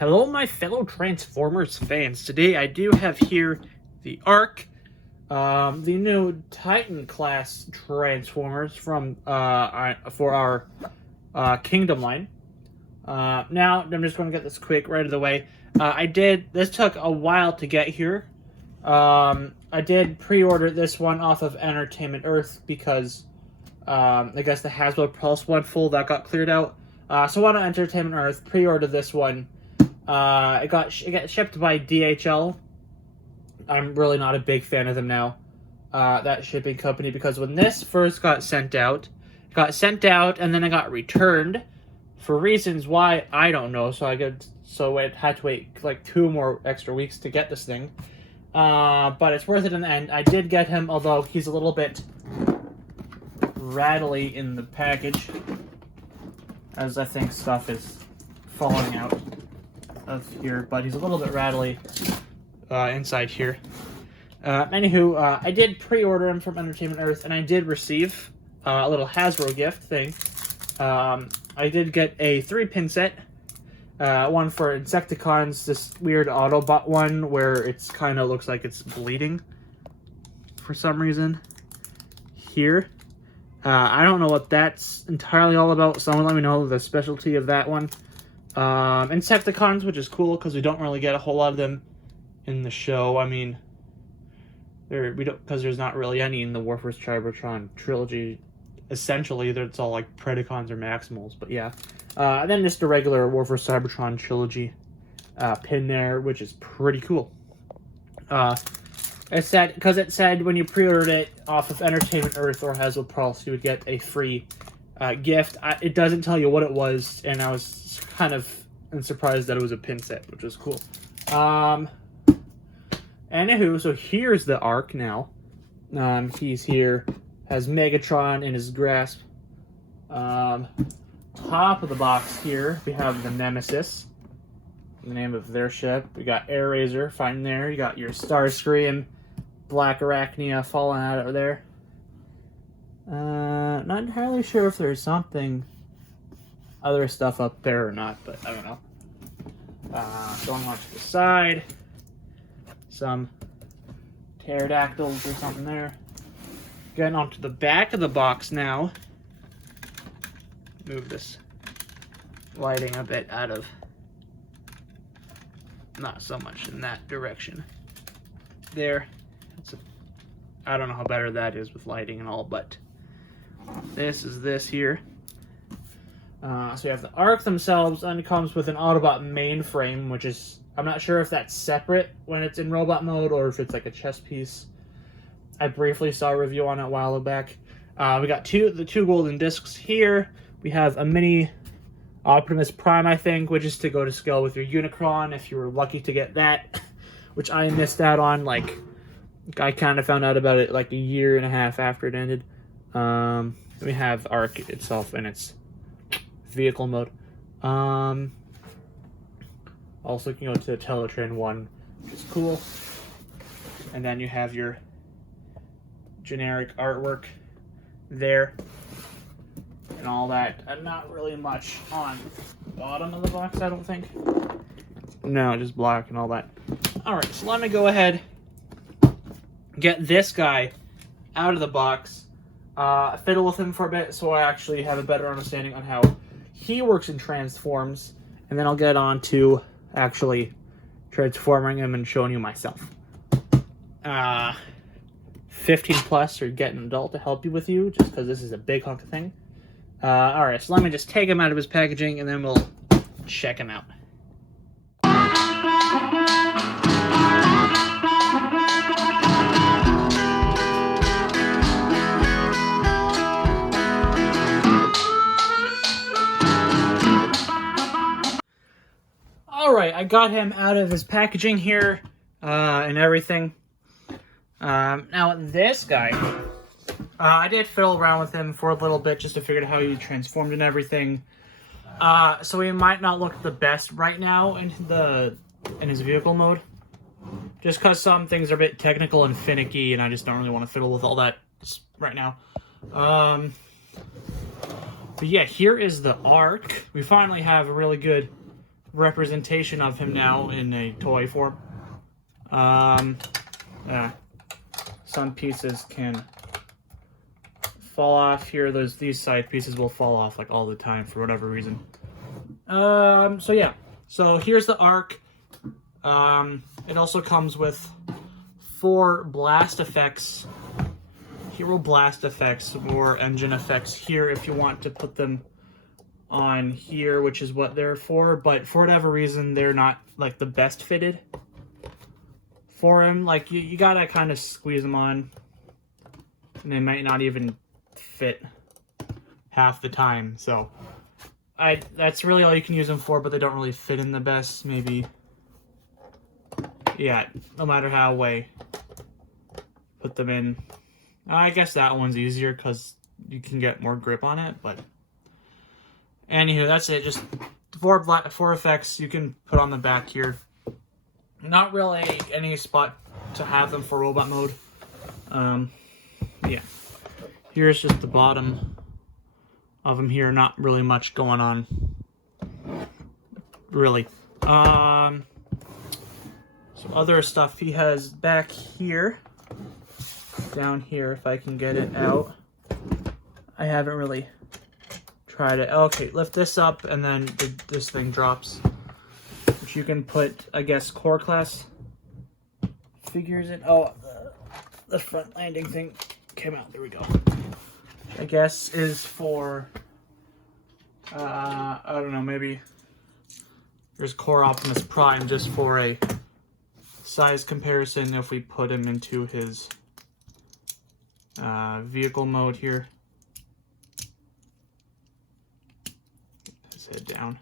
Hello, my fellow Transformers fans. Today I do have here the Ark, the new Titan class Transformers from for our Kingdom line. Now I'm just going to get this quick right out of the way. This took a while to get here. I did pre-order this one off of Entertainment Earth because I guess the Hasbro Pulse one full that got cleared out. So on Entertainment Earth, pre-ordered this one. It got shipped by DHL. I'm really not a big fan of them now, that shipping company, because when this first got sent out and then it got returned for reasons why I don't know. So I had to wait like 2 more extra weeks to get this thing. But it's worth it in the end. I did get him, although he's a little bit rattly in the package, as I think stuff is falling out of here, but he's a little bit rattly inside here. Anywho, I did pre-order him from Entertainment Earth, and I did receive a little Hasbro gift thing. I did get a 3-pin set, one for Insecticons, this weird Autobot one where it's kind of looks like it's bleeding for some reason here. I don't know what that's entirely all about. Someone let me know the specialty of that one. Insecticons, which is cool because we don't really get a whole lot of them in the show. I mean, because there's not really any in the Warforged Cybertron trilogy. Essentially, it's all like Predacons or Maximals, but yeah. And then just a regular Warforged Cybertron trilogy pin there, which is pretty cool. It said when you pre-ordered it off of Entertainment Earth or Hasbro Pulse, you would get a free gift. It doesn't tell you what it was, and I was kind of surprised that it was a pin set, which was cool. Anywho, so here's the Ark now. He's here, has Megatron in his grasp. Top of the box here, we have the Nemesis, the name of their ship. We got Air Razor fighting there. You got your Starscream, Black Arachnia falling out of there. Not entirely sure if there's something other stuff up there or not, but I don't know. Going on to the side, some pterodactyls or something there. Getting onto the back of the box now. Move this lighting a bit out of, not so much in that direction. There. I don't know how better that is with lighting and all, but this is this here. So you have the Ark themselves, and it comes with an Autobot Mainframe, which is, I'm not sure if that's separate when it's in robot mode or if it's like a chess piece. I briefly saw a review on it a while back. We got the two golden discs here. We have a mini Optimus Prime, I think, which is to go to scale with your Unicron if you were lucky to get that, which I missed out on. Like, I kind of found out about it like a year and a half after it ended. We have Ark itself in its vehicle mode. Also, you can go to the Teletrain one, which is cool. And then you have your generic artwork there and all that. And not really much on the bottom of the box, I don't think. No, just black and all that. Alright, so let me go ahead, get this guy out of the box, fiddle with him for a bit so I actually have a better understanding on how he works and transforms, and then I'll get on to actually transforming him and showing you myself. 15 plus, or get an adult to help you with you, just because this is a big hunk of thing. Alright, so let me just take him out of his packaging and then we'll check him out. Alright, I got him out of his packaging here, and everything. Now this guy, I did fiddle around with him for a little bit just to figure out how he transformed and everything. So he might not look the best right now in his vehicle mode, just because some things are a bit technical and finicky, and I just don't really want to fiddle with all that right now. But yeah, here is the Ark. We finally have a really good representation of him now in a toy form. Yeah, some pieces can fall off here. These side pieces will fall off like all the time for whatever reason. So yeah, so here's the Ark. It also comes with 4 blast effects, hero blast effects, or engine effects here if you want to put them on here, which is what they're for, but for whatever reason they're not like the best fitted for him. Like you gotta kind of squeeze them on, and they might not even fit half the time. So that's really all you can use them for, but they don't really fit in the best. Maybe, yeah, no matter how way put them in. I guess that one's easier because you can get more grip on it, but anywho, that's it. Just 4 effects you can put on the back here. Not really any spot to have them for robot mode. Yeah. Here's just the bottom of them here. Not really much going on, really. Some other stuff he has back here. Down here, if I can get it out. I haven't really tried it. Okay, lift this up, and then this thing drops, which you can put, I guess, core class figures in. Oh, the front landing thing came out. There we go. I guess is for, I don't know, maybe there's Core Optimus Prime just for a size comparison if we put him into his vehicle mode here. His head down.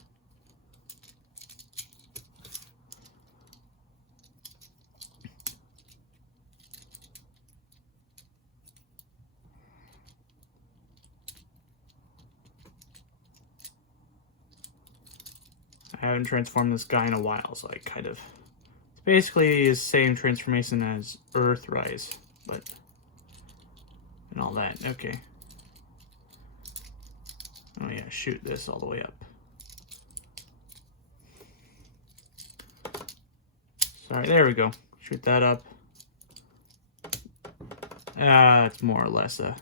I haven't transformed this guy in a while, so I kind of... It's basically the same transformation as Earthrise, but... and all that. Okay. Oh yeah, shoot this all the way up. Sorry, there we go. Shoot that up. That's more or less a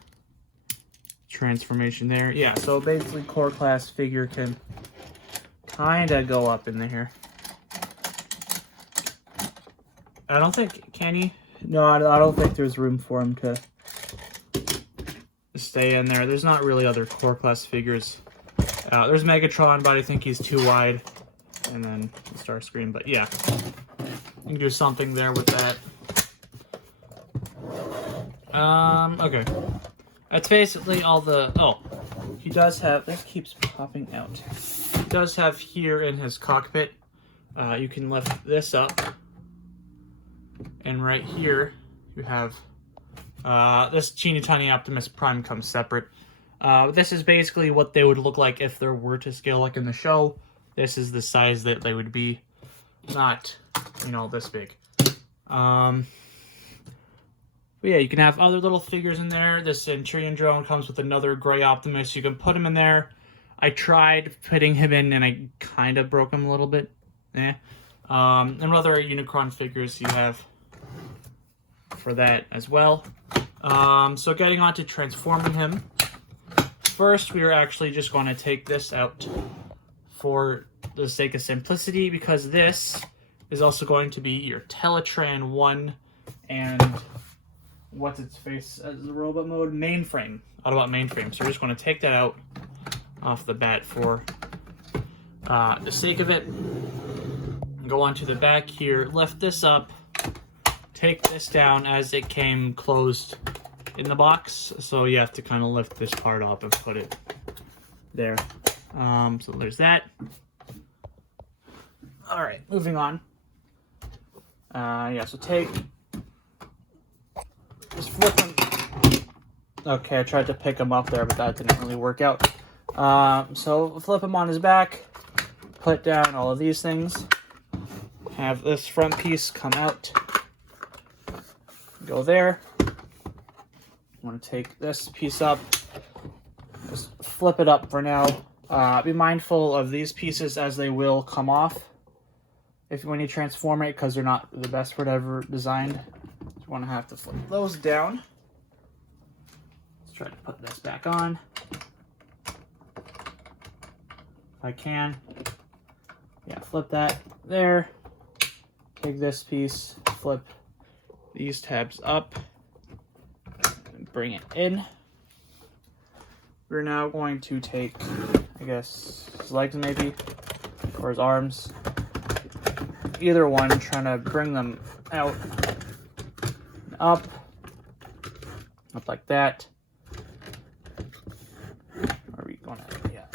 transformation there. Yeah, so basically core class figure can kinda go up in there. I don't think, can he? No, I don't think there's room for him to stay in there. There's not really other core class figures. There's Megatron, but I think he's too wide. And then the Starscream, but yeah. You can do something there with that. Okay. That's basically all the... Oh, he does have... This keeps popping out. He does have here in his cockpit, you can lift this up. And right here, you have... this teeny tiny Optimus Prime comes separate. This is basically what they would look like if there were to scale like in the show. This is the size that they would be. Not, you know, this big. But yeah, you can have other little figures in there. This Centurion drone comes with another gray Optimus. You can put him in there. I tried putting him in and I kind of broke him a little bit. And other Unicron figures you have for that as well. So getting on to transforming him. First, we are actually just going to take this out for the sake of simplicity, because this is also going to be your Teletran 1 and what's its face as the robot mode? Mainframe. Autobot Mainframe. So we're just going to take that out off the bat for the sake of it. Go onto the back here, lift this up, take this down as it came closed in the box. So you have to kind of lift this part up and put it there. So there's that. All right, moving on. Yeah, so just flip them. Okay, I tried to pick him up there, but that didn't really work out. So flip him on his back, put down all of these things, have this front piece come out, go there. I'm going to take this piece up, just flip it up for now, Be mindful of these pieces as they will come off when you transform it, because they're not the best for ever designed. You want to have to flip those down. Let's try to put this back on if I can. Yeah, flip that there. Take this piece, flip these tabs up, and bring it in. We're now going to take, I guess, his legs maybe, or his arms. Either one, trying to bring them out, up like that. Are we going to, yeah,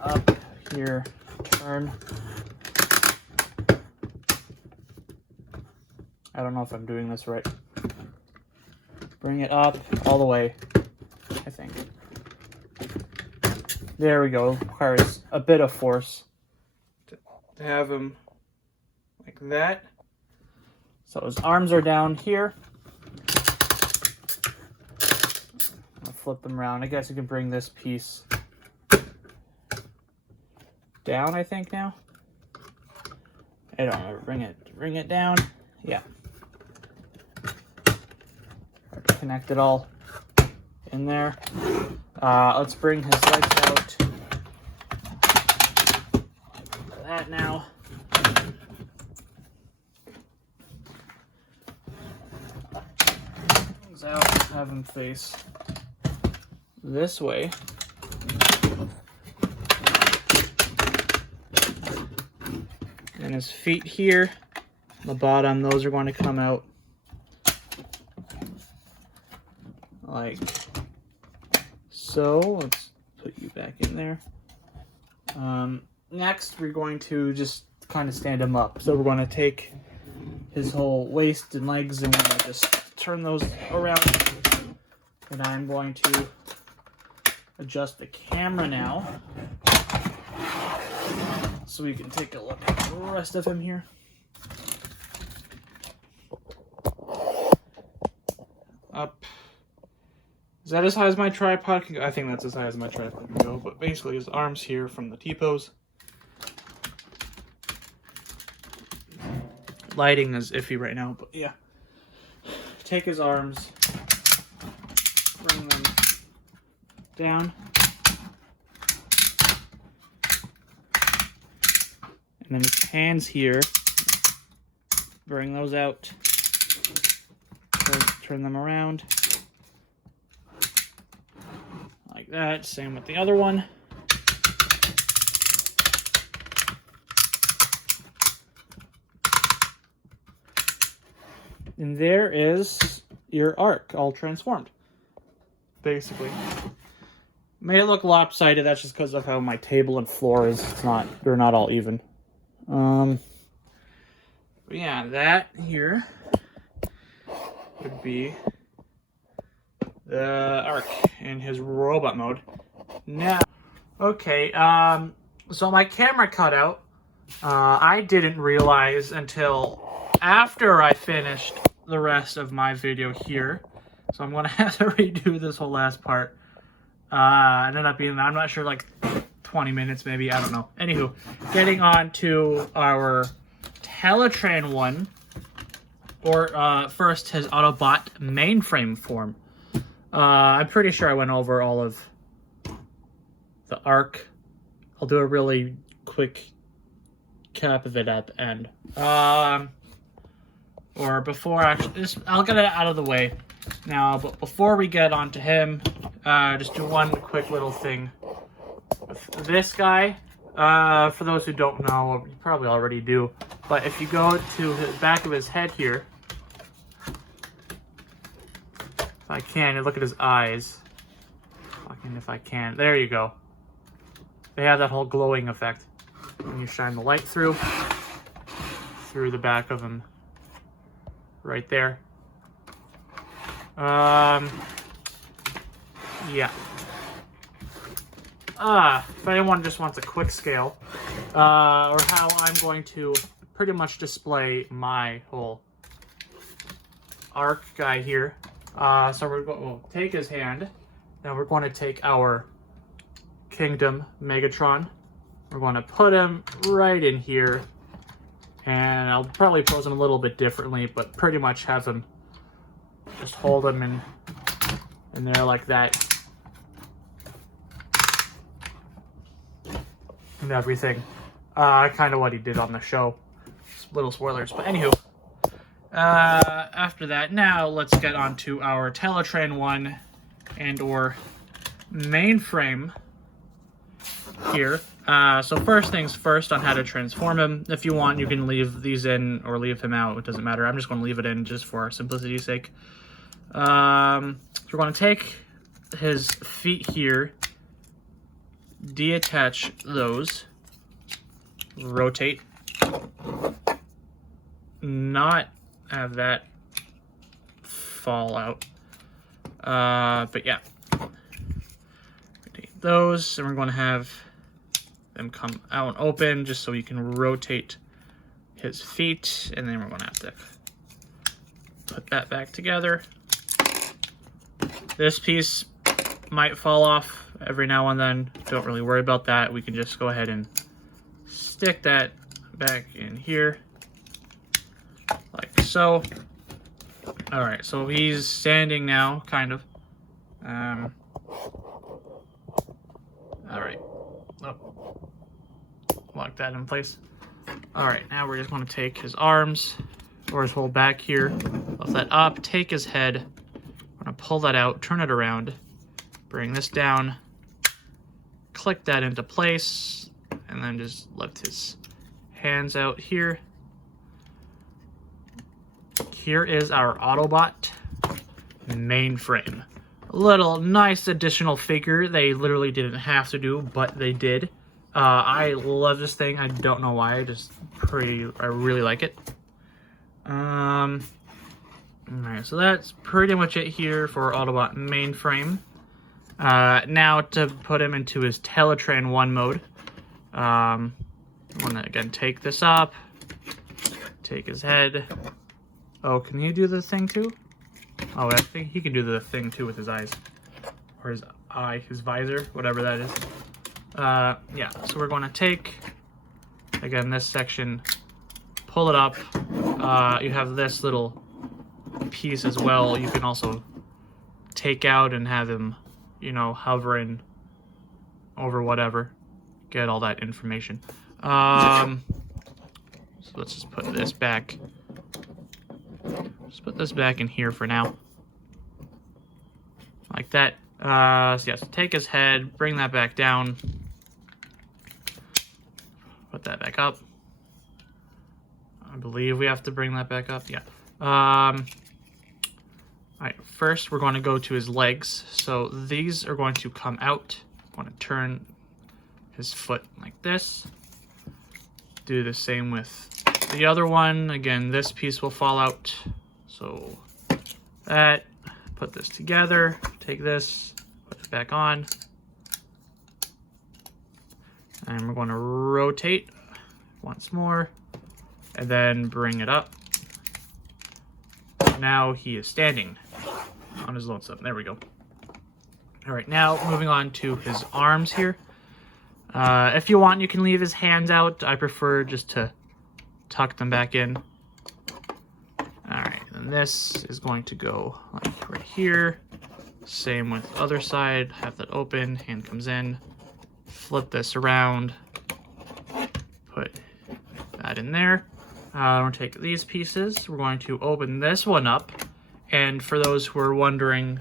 up here, turn. I don't know if I'm doing this right. Bring it up all the way, I think. There we go. Requires a bit of force to have him like that. So his arms are down here. I'll flip them around. I guess I can bring this piece down, I think, now. I don't know. Bring it down. Yeah. Connect it all in there. Let's bring his legs out. That now. Legs out. Have him face this way. And his feet here, on the bottom, those are going to come out like so. Let's put you back in there. Next, we're going to just kind of stand him up. So we're going to take his whole waist and legs and we're going to just turn those around. And I'm going to adjust the camera now so we can take a look at the rest of him here. Up. Is that as high as my tripod can go? I think that's as high as my tripod can go. But basically his arms here from the T-pose. Lighting is iffy right now, but yeah. Take his arms. Bring them down. And then his hands here. Bring those out. Turn them around. Like that. Same with the other one. And there is your Ark all transformed. Basically. Made it look lopsided, that's just because of how my table and floor is. They're not all even. But yeah, that here would be the Ark in his robot mode. Now, okay, so my camera cut out. I didn't realize until after I finished the rest of my video here. So I'm going to have to redo this whole last part. It ended up being, I'm not sure, like 20 minutes maybe, I don't know. Anywho, getting on to our Teletran one, or first his Autobot Mainframe form. I'm pretty sure I went over all of the Ark. I'll do a really quick cap of it at the end. Or before, actually, I'll get it out of the way now, but before we get on to him, just do one quick little thing with this guy. For those who don't know, you probably already do, but if you go to the back of his head here, if I can, look at his eyes. If I can, there you go. They have that whole glowing effect when you shine the light through the back of him. Right there. Yeah. If anyone just wants a quick scale, or how I'm going to pretty much display my whole Ark guy here. So we'll take his hand. Now we're going to take our Kingdom Megatron. We're going to put him right in here, and I'll probably pose him a little bit differently, but pretty much have him, just hold him in there like that. And everything. Kind of what he did on the show. Little spoilers, but anywho. After that, now let's get on to our Teletran 1 and or Mainframe here. So first things first on how to transform him. If you want, you can leave these in or leave him out. It doesn't matter. I'm just going to leave it in just for simplicity's sake. So we're going to take his feet here, deattach those, rotate, not have that fall out, but yeah, rotate those, and we're going to have them come out and open just so you can rotate his feet, and then we're going to have to put that back together. This piece might fall off every now and then. Don't really worry about that. We can just go ahead and stick that back in here like so. All right, so he's standing now, kind of. All right. Oh. Lock that in place. All right, now we're just going to take his arms or his whole back here, lift that up, take his head. I'm going to pull that out, turn it around, bring this down, click that into place, and then just lift his hands out here. Here is our Autobot Mainframe. A little nice additional figure they literally didn't have to do, but they did. I love this thing. I don't know why. I really like it. Alright, so that's pretty much it here for Autobot Mainframe. Now to put him into his Teletran 1 mode. I'm going to again take this up, take his head. Oh, can he do the thing too? Oh, I think he can do the thing too with his eyes. Or his eye, his visor, whatever that is. Yeah, so we're going to take, again, this section, pull it up. You have this little piece as well. You can also take out and have him, you know, hovering over whatever. Get all that information. So let's just put this back. Just put this back in here for now. Like that. So yeah, so take his head, bring that back down. Put that back up. I believe we have to bring that back up. Yeah. Alright, first we're going to go to his legs. So these are going to come out. I'm going to turn his foot like this. Do the same with the other one. Again, this piece will fall out. So that, put this together, take this, put it back on. And we're going to rotate once more and then bring it up. Now he is standing on his lonesome. There we go. All right, now moving on to his arms here. If you want, you can leave his hands out. I prefer just to tuck them back in. All right, and this is going to go like right here. Same with the other side. Have that open, hand comes in. Flip this around. Put that in there. We're going to take these pieces. We're going to open this one up. And for those who are wondering,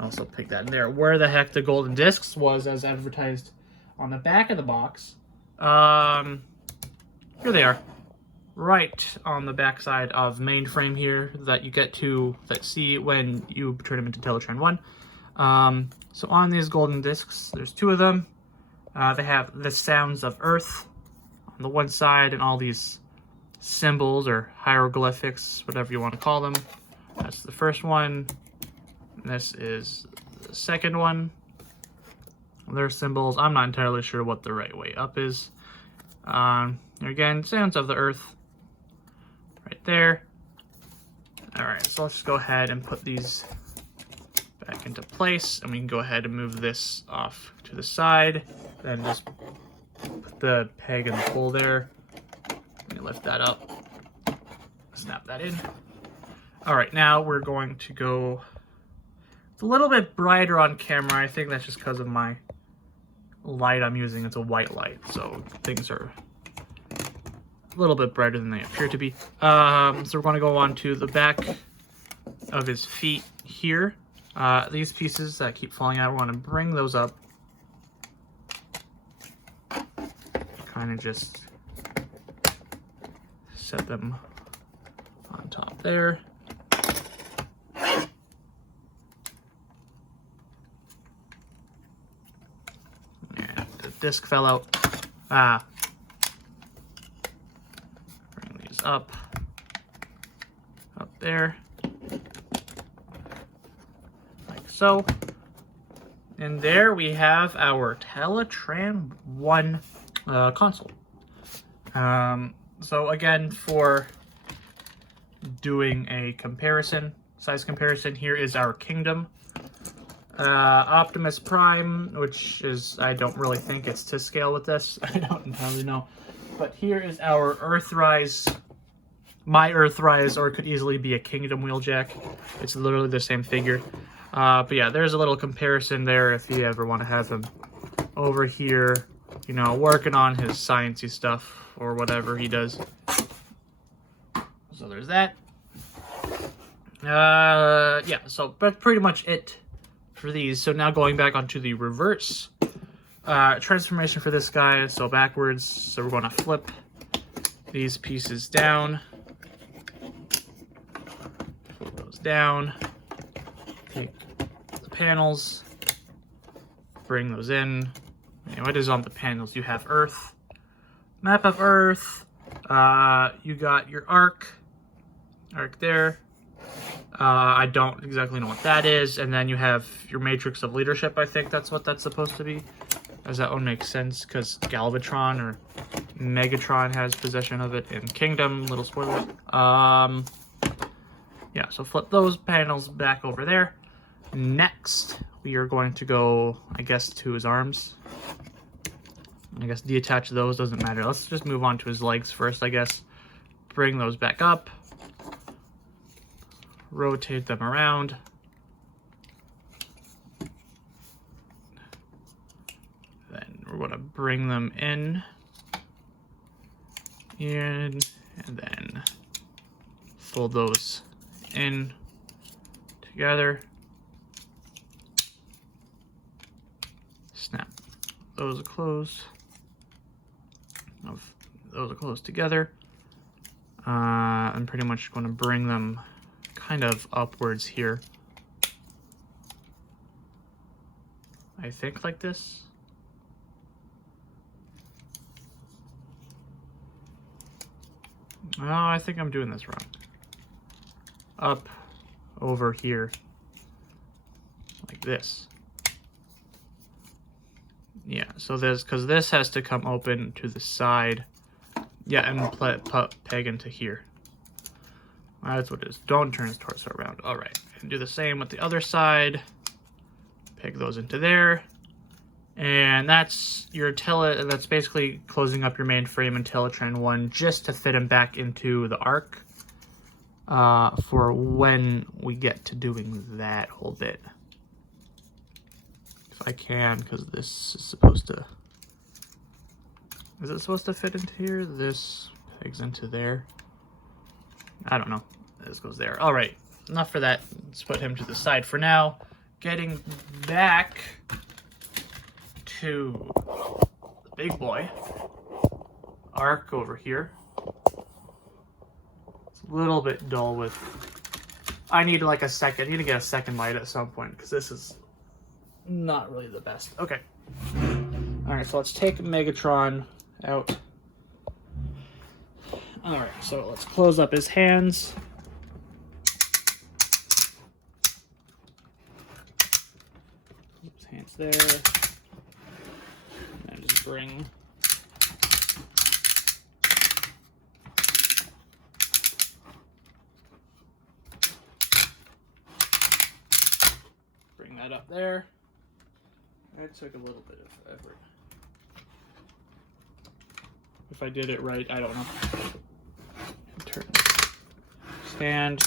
also pick that in there, where the heck the golden discs was as advertised on the back of the box. Here they are. Right on the back side of Mainframe here that you get to see when you turn them into Teletran 1. So on these golden discs, there's two of them. They have the sounds of Earth on the one side and all these symbols or hieroglyphics, whatever you want to call them. That's the first one. This is the second one. Their symbols. I'm not entirely sure what the right way up is. Again, sounds of the Earth right there. Alright, so let's just go ahead and put these back into place, and we can go ahead and move this off to the side. Then just put the peg in the hole there. Let me lift that up. Snap that in. All right, now we're going to go. It's a little bit brighter on camera. I think that's just because of my light I'm using. It's a white light, so things are a little bit brighter than they appear to be. So we're going to go on to the back of his feet here. These pieces that keep falling out, I want to bring those up. Kind of just set them on top there. And the disc fell out. Bring these up there. So, and there we have our Teletran 1 console. So again, for doing a size comparison, here is our Kingdom. Optimus Prime, which is, I don't really think it's to scale with this. I don't entirely know. But here is our Earthrise, my Earthrise, or it could easily be a Kingdom Wheeljack. It's literally the same figure. But yeah, there's a little comparison there if you ever want to have him over here, you know, working on his sciencey stuff or whatever he does. So there's that. Yeah, so that's pretty much it for these. So now going back onto the reverse transformation for this guy, so backwards. So we're going to flip these pieces down. Flip those down. Take the panels, bring those in. And what is on the panels? You have Earth, map of Earth. You got your Ark there. I don't exactly know what that is. And then you have your Matrix of Leadership. I think that's what that's supposed to be. Does that one make sense? Because Galvatron or Megatron has possession of it in Kingdom. Little spoiler. Yeah, so flip those panels back over there. Next, we are going to go, I guess, to his arms. I guess detach those, doesn't matter. Let's just move on to his legs first, I guess. Bring those back up. Rotate them around. Then we're going to bring them in. And then fold those in together. Snap those closed. Those are closed together. I'm pretty much going to bring them kind of upwards here. I think like this. Oh, I think I'm doing this wrong. Up over here like this. Yeah, so there's, because this has to come open to the side. Yeah, and peg into here. That's what it is. Don't turn his torso around. All right, and do the same with the other side. Peg those into there. And that's your that's basically closing up your mainframe in Teletran 1 just to fit him back into the Ark for when we get to doing that whole bit. If I can, because this is supposed to... Is it supposed to fit into here? This pegs into there. I don't know. This goes there. All right, enough for that. Let's put him to the side for now. Getting back to the big boy, Ark over here. It's a little bit dull with... I need like a second. I need to get a second light at some point because this is not really the best. Okay. All right, so let's take Megatron out. All right, so let's close up his hands. His hands there. And just bring that up there. That took a little bit of effort. If I did it right, I don't know. Turn stand.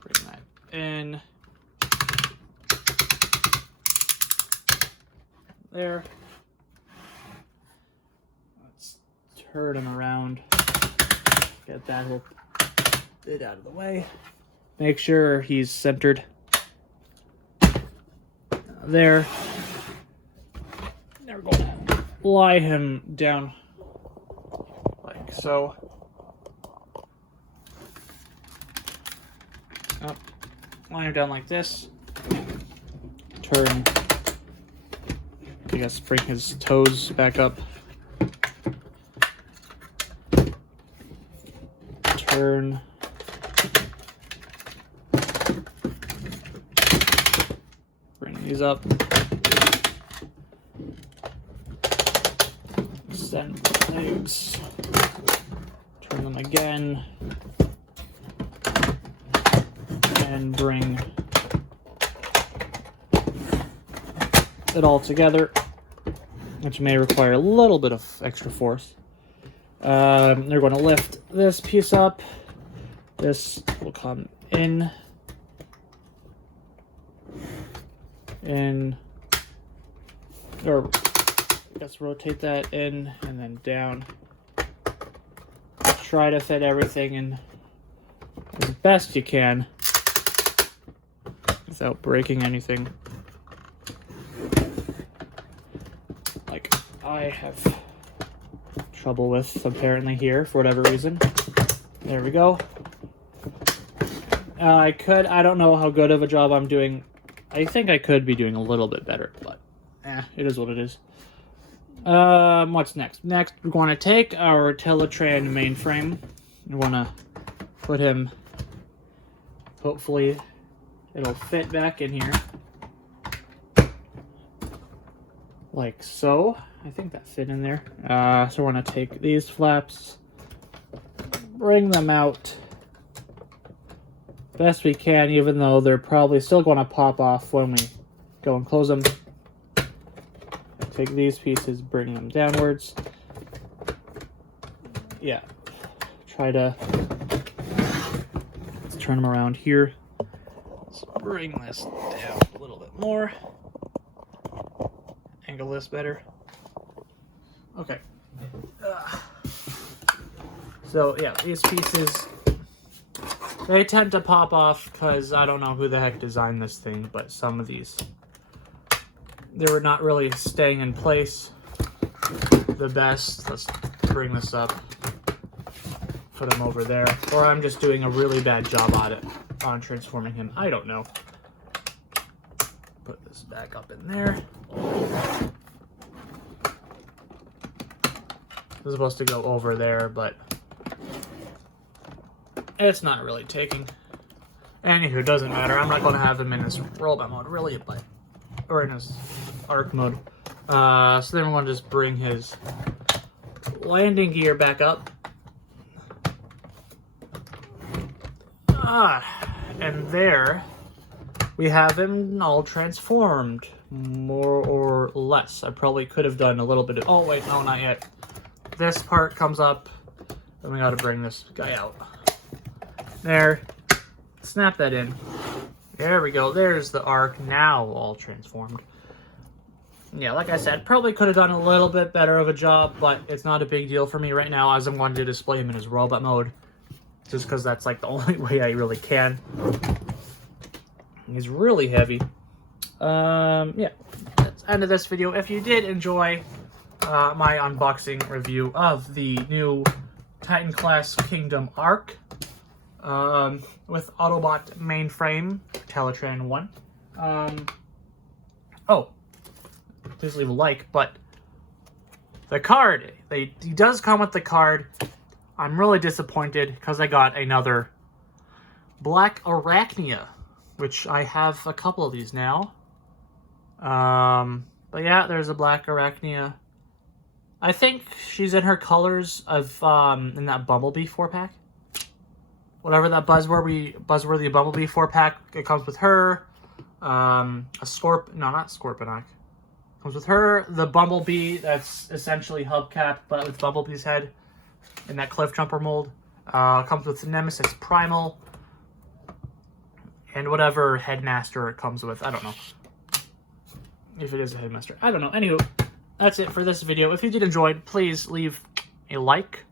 Bring that in. There. Let's turn him around. Get that whole bit out of the way. Make sure he's centered. There. Now we're going to lie him down like so. Oh, lie him down like this. Turn. I guess bring his toes back up. Turn. Bring these up. Extend the legs. Turn them again. And bring it all together, which may require a little bit of extra force. They're going to lift this piece up. This will come in, or let's rotate that in and then down. Try to fit everything in as best you can without breaking anything. Like I have trouble with apparently here for whatever reason. There we go. I don't know how good of a job I'm doing. I think I could be doing a little bit better, but it is what it is. What's next? Next, we're going to take our Teletran mainframe. We want to put him, hopefully it'll fit back in here. Like so. I think that fit in there. So we're going to take these flaps, bring them out best we can, even though they're probably still going to pop off when we go and close them. Take these pieces, bring them downwards. Yeah. Try to... Let's turn them around here. Let's bring this down a little bit more. Angle this better. Okay. So, yeah, these pieces, they tend to pop off because I don't know who the heck designed this thing, but some of these, they were not really staying in place the best. Let's bring this up, put him over there, or I'm just doing a really bad job on transforming him. I don't know. Put this back up in there. This is supposed to go over there, but it's not really taking. Anywho, doesn't matter. I'm not going to have him in his robot mode, really, but or in his Ark mode. So then we're going to just bring his landing gear back up. And there we have him all transformed, more or less. I probably could have done a little bit of, oh wait, no, not yet. This part comes up, then we got to bring this guy out. There, snap that in. There we go, there's the Ark, now all transformed. Yeah, like I said, probably could have done a little bit better of a job, but it's not a big deal for me right now, as I'm going to display him in his robot mode. Just because that's like the only way I really can. He's really heavy. Yeah, that's the end of this video. If you did enjoy my unboxing review of the new Titan class Kingdom Ark with Autobot Mainframe, Teletran 1. Oh, please leave a like, but the card, he does come with the card. I'm really disappointed because I got another Black Arachnia, which I have a couple of these now. But yeah, there's a Black Arachnia. I think she's in her colors of in that Bumblebee 4-pack. Whatever that Buzzworthy Bumblebee 4-pack, it comes with her. no, not Scorponok. Comes with her, the Bumblebee, that's essentially Hubcap, but with Bumblebee's head in that Cliff Jumper mold. Comes with Nemesis Primal, and whatever Headmaster it comes with. I don't know if it is a Headmaster. I don't know. Anywho, that's it for this video. If you did enjoy it, please leave a like,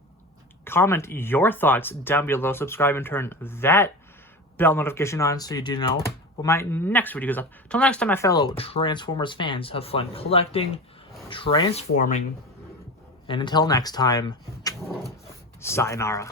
comment your thoughts down below, subscribe, and turn that bell notification on so you do know when my next video goes up. Till next time, my fellow Transformers fans, have fun collecting, transforming, and until next time, sayonara.